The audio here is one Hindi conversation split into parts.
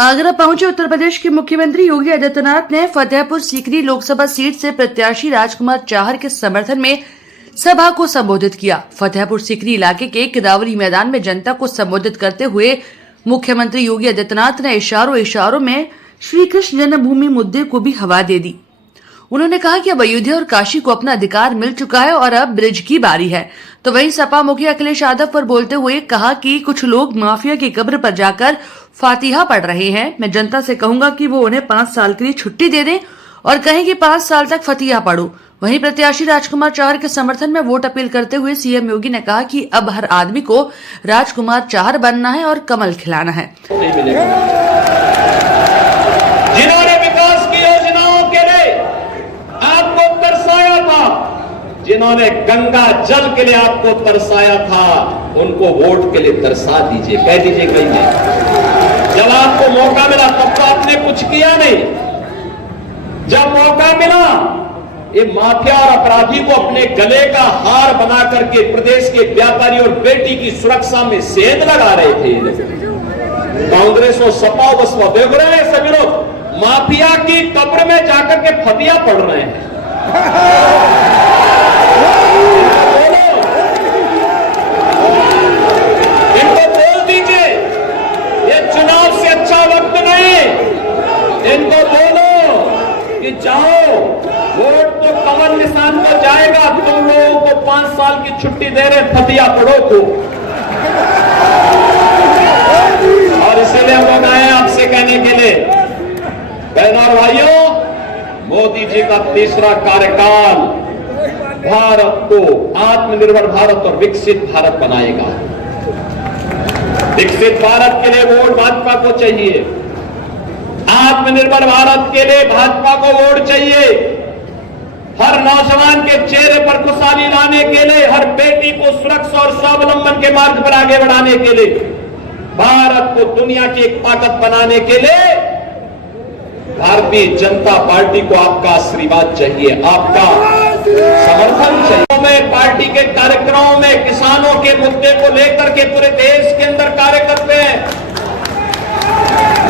आगरा पहुंचे उत्तर प्रदेश के मुख्यमंत्री योगी आदित्यनाथ ने फतेहपुर सीकरी लोकसभा सीट से प्रत्याशी राजकुमार चाहर के समर्थन में सभा को संबोधित किया। फतेहपुर सीकरी इलाके के किदावरी मैदान में जनता को संबोधित करते हुए मुख्यमंत्री योगी आदित्यनाथ ने इशारों में श्री कृष्ण जन्मभूमि मुद्दे को भी हवा दे दी। उन्होंने कहा कि अब अयोध्या और काशी को अपना अधिकार मिल चुका है और अब ब्रिज की बारी है। तो वहीं सपा मुखिया अखिलेश यादव पर बोलते हुए कहा कि कुछ लोग माफिया की कब्र पर जाकर फातिहा पढ़ रहे हैं। मैं जनता से कहूंगा कि वो उन्हें 5 साल के लिए छुट्टी दे दें और कहें कि 5 साल तक फतिहा पढ़ो। वहीं प्रत्याशी राजकुमार चाहर के समर्थन में वोट अपील करते हुए सीएम योगी ने कहा कि अब हर आदमी को राजकुमार चाहर बनना है और कमल खिलाना है। जिन्होंने विकास की योजनाओं के लिए आपको तरसाया था, जिन्होंने गंगा जल के लिए आपको तरसाया था, उनको वोट के लिए तरसा दीजिए, कह दीजिए कहीं नहीं। जब आपको मौका मिला तब तो आपने कुछ किया नहीं। जब मौका मिला ये माफिया और अपराधी को अपने गले का हार बना करके प्रदेश के व्यापारी और बेटी की सुरक्षा में सेंध लगा रहे थे। कांग्रेस और सपा बसपा देख रहे हैं, सभी लोग माफिया की कब्र में जाकर के फतिया पढ़ रहे हैं। इनको बोल दीजिए ये चुनाव से अच्छा वक्त नहीं। इनको बोलो कि जाओ, वोट तो कमल निशान पर जाएगा। तुम लोगों को 5 साल की छुट्टी दे रहे, फतिया पढ़ो तो। और इसीलिए हम लोग आए आपसे कहने के लिए, बहनों और भाइयों, मोदी जी का तीसरा कार्यकाल भारत को आत्मनिर्भर भारत और विकसित भारत बनाएगा। विकसित भारत के लिए वोट भाजपा को चाहिए। आत्मनिर्भर भारत के लिए भाजपा को वोट चाहिए। हर नौजवान के चेहरे पर खुशहाली लाने के लिए, हर बेटी को सुरक्षा और स्वावलंबन के मार्ग पर आगे बढ़ाने के लिए, भारत को दुनिया की एक ताकत बनाने के लिए भारतीय जनता पार्टी को आपका आशीर्वाद चाहिए, आपका समर्थन चाहिए। में पार्टी के कार्यक्रमों में किसानों के मुद्दे को लेकर के पूरे देश के अंदर कार्य करते हैं।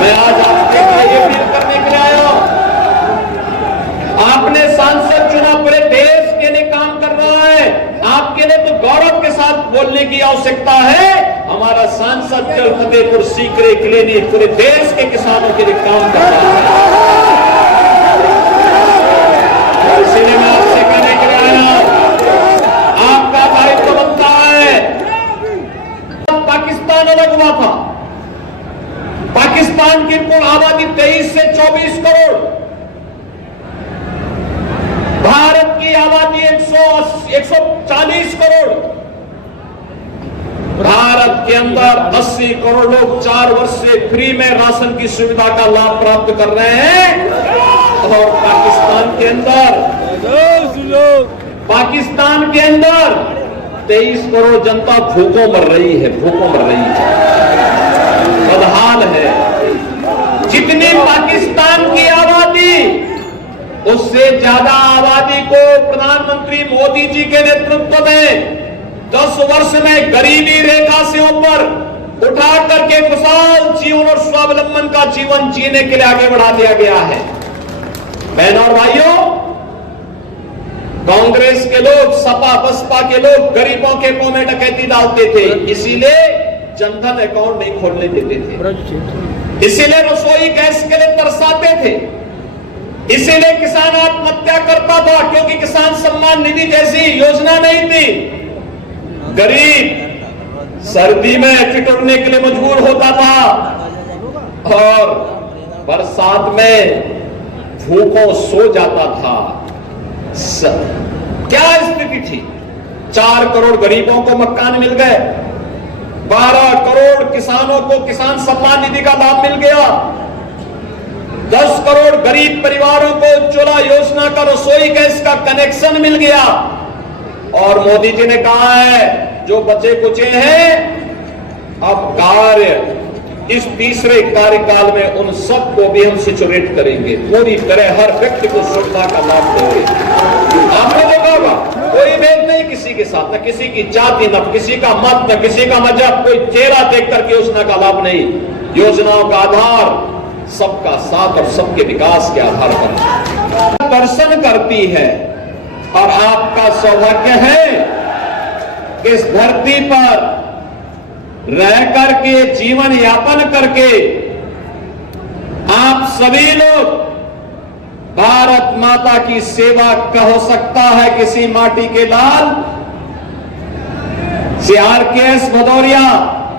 मैं आज आपके लिए अपील करने के लिए आया हूं। आपने सांसद चुना, पूरे देश के लिए काम कर रहा है। आपके लिए तो गौरव के साथ बोलने की आवश्यकता है। हमारा सांसद केवल फतेहपुर सीकरी के लिए नहीं, पूरे देश के किसानों के लिए काम कर रहा है। इसलिए मैं आपसे कहने के लिए आया, आपका दायित्व बनता है। पाकिस्तान अलग हुआ था। पाकिस्तान की कुल आबादी 23 से 24 करोड़, भारत की आबादी 140 करोड़। भारत के अंदर 80 करोड़ लोग 4 वर्ष से फ्री में राशन की सुविधा का लाभ प्राप्त कर रहे हैं। और पाकिस्तान के अंदर 23 करोड़ जनता भूखों मर रही है, बदहाल है। जितनी पाकिस्तान की आबादी, उससे ज्यादा आबादी को प्रधानमंत्री मोदी जी के नेतृत्व में 10 वर्ष में गरीबी रेखा से ऊपर उठा करके खुशहाल जीवन और स्वावलंबन का जीवन जीने के लिए आगे बढ़ा दिया गया है। बहनों और भाइयों, कांग्रेस के लोग, सपा बसपा के लोग गरीबों के मुंह में डकैती डालते थे, इसीलिए जनधन अकाउंट नहीं खोलने देते थे, इसीलिए रसोई गैस के लिए तरसाते थे, इसीलिए किसान आत्महत्या करता था, क्योंकि किसान सम्मान निधि जैसी योजना नहीं थी। गरीब सर्दी में ठिठुरने के लिए मजबूर होता था और बरसात में भूखों सो जाता था। क्या स्थिति थी? 4 करोड़ गरीबों को मकान मिल गए, 12 करोड़ किसानों को किसान सम्मान निधि का लाभ मिल गया, 10 करोड़ गरीब परिवारों को उज्ज्वला योजना का रसोई गैस का कनेक्शन मिल गया। और मोदी जी ने कहा है जो बचे कुचे हैं, अब कार्य इस तीसरे कार्यकाल में उन सबको भी हम सिचुएट करेंगे, पूरी तरह हर व्यक्ति को सुविधा का लाभ देंगे। आपने देखा होगा, कोई भेद नहीं किसी के साथ, न किसी की जाति, न किसी का मत, न किसी का मजहब, कोई चेहरा देख करके योजना का लाभ नहीं। योजनाओं का आधार सबका साथ और सबके विकास के आधार पर दर्शन करती है। और आपका सौभाग्य है कि इस धरती पर रह करके जीवन यापन करके आप सभी लोग भारत माता की सेवा का हो सकता है किसी माटी के लाल CRKS भदौरिया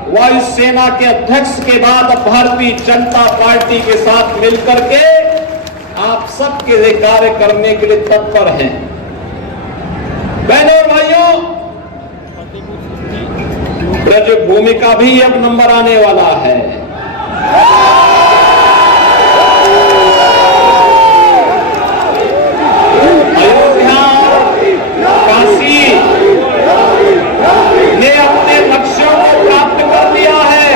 वायुसेना के अध्यक्ष के बाद भारतीय जनता पार्टी के साथ मिलकर के आप सबके लिए कार्य करने के लिए तत्पर हैं। बहनों और भाइयों, ब्रज भूमि का भी अब नंबर आने वाला है। अयोध्या, काशी ने अपने लक्ष्यों को प्राप्त कर लिया है।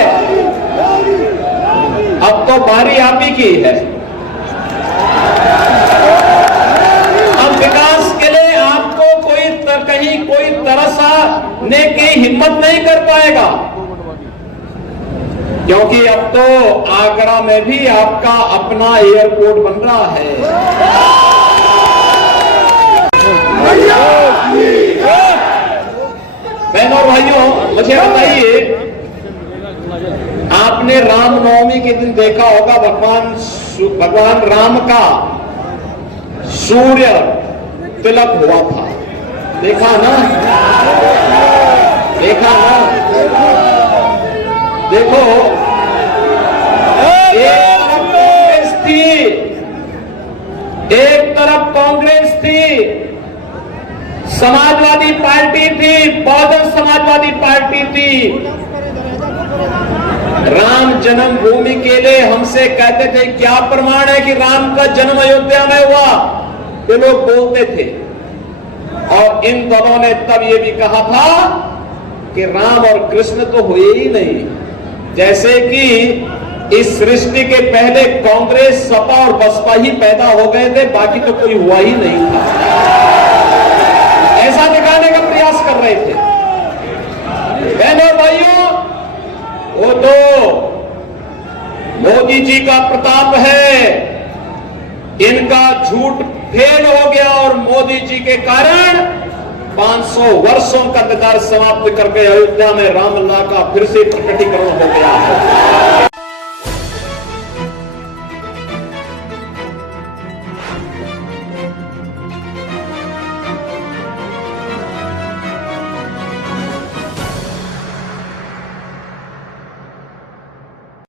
अब तो बारी आप ही की है। अब विकास के लिए आपको कहीं कोई तरसने की हिम्मत नहीं कर पाएगा, क्योंकि अब तो आगरा में भी आपका अपना एयरपोर्ट बन रहा है। बहनों और भाइयों, मुझे बताइए, आपने रामनवमी के दिन देखा होगा भगवान राम का सूर्य तिलक हुआ था। देखा ना? देखा ना? देखो, एक तरफ कांग्रेस थी, समाजवादी पार्टी थी, बहुजन समाजवादी पार्टी थी। राम जन्मभूमि के लिए हमसे कहते थे क्या प्रमाण है कि राम का जन्म अयोध्या में हुआ, ये लोग बोलते थे। और इन दलों ने तब ये भी कहा था कि राम और कृष्ण तो हुए ही नहीं, जैसे कि इस सृष्टि के पहले कांग्रेस, सपा और बसपा ही पैदा हो गए थे, बाकी तो कोई हुआ ही नहीं था। ऐसा दिखाने का प्रयास कर रहे थे। बहनों भाइयों, वो तो मोदी जी का प्रताप है, इनका झूठ फेल हो गया और मोदी जी के कारण 500 वर्षों का अधिकार समाप्त करके अयोध्या में रामलला का फिर से प्रकटीकरण हो गया है।